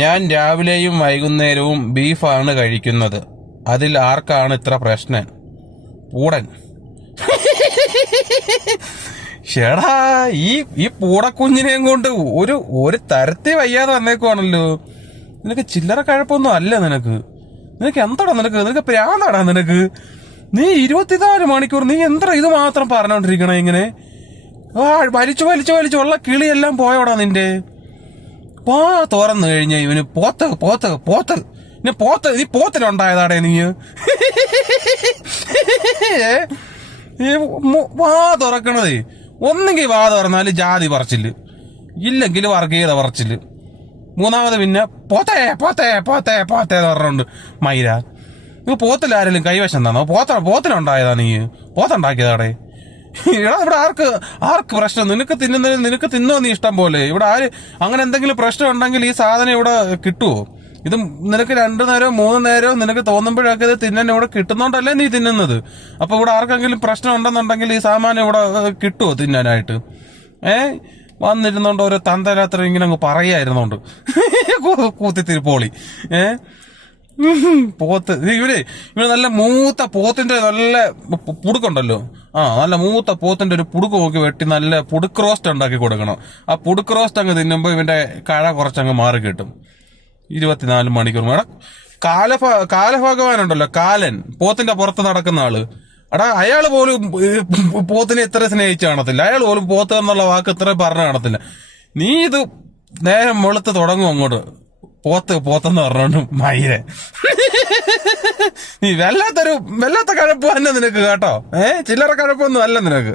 ഞാൻ രാവിലെയും വൈകുന്നേരവും ബീഫാണ് കഴിക്കുന്നത്. അതിൽ ആർക്കാണ് ഇത്ര പ്രശ്നം? പൂടൻ. ഷേടാ, ഈ പൂടക്കുഞ്ഞിനെയും കൊണ്ട് ഒരു തരത്തിൽ വയ്യാതെ വന്നേക്കുവാണല്ലോ. നിനക്ക് ചില്ലറ കഴപ്പൊന്നും അല്ല. നിനക്ക് എന്താടാ? നിനക്ക് പ്രാന്താടാ നിനക്ക്? നീ 24 മണിക്കൂർ നീ എന്താ ഇത് മാത്രം പറഞ്ഞോണ്ടിരിക്കണേ ഇങ്ങനെ? വലിച്ചു ഉള്ള കിളിയെല്ലാം പോയോടാ നിന്റെ. തുറന്നു കഴിഞ്ഞ ഇവന് പോത്ത് നീ പോത്തിനുണ്ടായതാടേ നീ. വാ തുറക്കണതേ ഒന്നെങ്കിൽ വാ തുറന്നാല് ജാതി പറച്ചില്, ഇല്ലെങ്കിൽ വർഗീയത പറച്ചില്, മൂന്നാമത് പിന്നെ പോത്തേ പറഞ്ഞോണ്ട് മൈര. നീ പോത്തിലാരെങ്കിലും കൈവശം തന്നോ? പോത്തിനുണ്ടായതാ നീ? പോത്തുണ്ടാക്കിയതാടേ. ഇവിടെ ആർക്ക് പ്രശ്നം? നിനക്ക് തിന്നുന്നതിന് നിനക്ക് തിന്നോ നീ ഇഷ്ടം പോലെ. ഇവിടെ ആര് അങ്ങനെ എന്തെങ്കിലും പ്രശ്നം ഉണ്ടെങ്കിൽ ഈ സാധനം ഇവിടെ കിട്ടുവോ? ഇത് നിനക്ക് 2 നേരവും 3 നേരവും നിനക്ക് തോന്നുമ്പോഴൊക്കെ ഇത് തിന്നാൻ ഇവിടെ കിട്ടുന്നോണ്ടല്ലേ നീ തിന്നുന്നത്. അപ്പൊ ഇവിടെ ആർക്കെങ്കിലും പ്രശ്നം ഉണ്ടെന്നുണ്ടെങ്കിൽ ഈ സാമാനം ഇവിടെ കിട്ടുവോ തിന്നാനായിട്ട്? വന്നിരുന്നോണ്ട് ഓരോ തന്തരാത്രി ഇങ്ങനെ അങ്ങ് പറയായിരുന്നോണ്ട് കൂത്തിത്തിരിപ്പോളി. പോത്ത് ഇവര് നല്ല മൂത്ത പോത്തിന്റെ നല്ല പുടുക്കുണ്ടല്ലോ. നല്ല മൂത്ത പോത്തിന്റെ ഒരു പുടുക്ക് നോക്കി വെട്ടി നല്ല പുടുക്ക് റോസ്റ്റ് ഉണ്ടാക്കി കൊടുക്കണം. ആ പുടുക്ക് റോസ്റ്റ് അങ്ങ് തിന്നുമ്പോ ഇവന്റെ കഴ കുറച്ചങ്ങ് മാറി കിട്ടും. 24 മണിക്കൂർ മേടം. കാലഭഗവാനുണ്ടല്ലോ, കാലൻ, പോത്തിന്റെ പുറത്ത് നടക്കുന്ന ആള്. എടാ, അയാള് പോലും പോത്തിനെ ഇത്ര സ്നേഹിച്ച് കാണത്തില്ല. അയാൾ പോലും പോത്ത് എന്നുള്ള വാക്ക് ഇത്ര പറഞ്ഞു കാണത്തില്ല. നീ ഇത് നേരം വെളുത്ത് തുടങ്ങും അങ്ങോട്ട് പോത്തെന്ന് പറഞ്ഞോണ്ട് മയിരെ. നീ വല്ലാത്ത കഴപ്പ് തന്നെ നിനക്ക് കേട്ടോ. ചില്ലറ കഴപ്പൊന്നും അല്ല നിനക്ക്.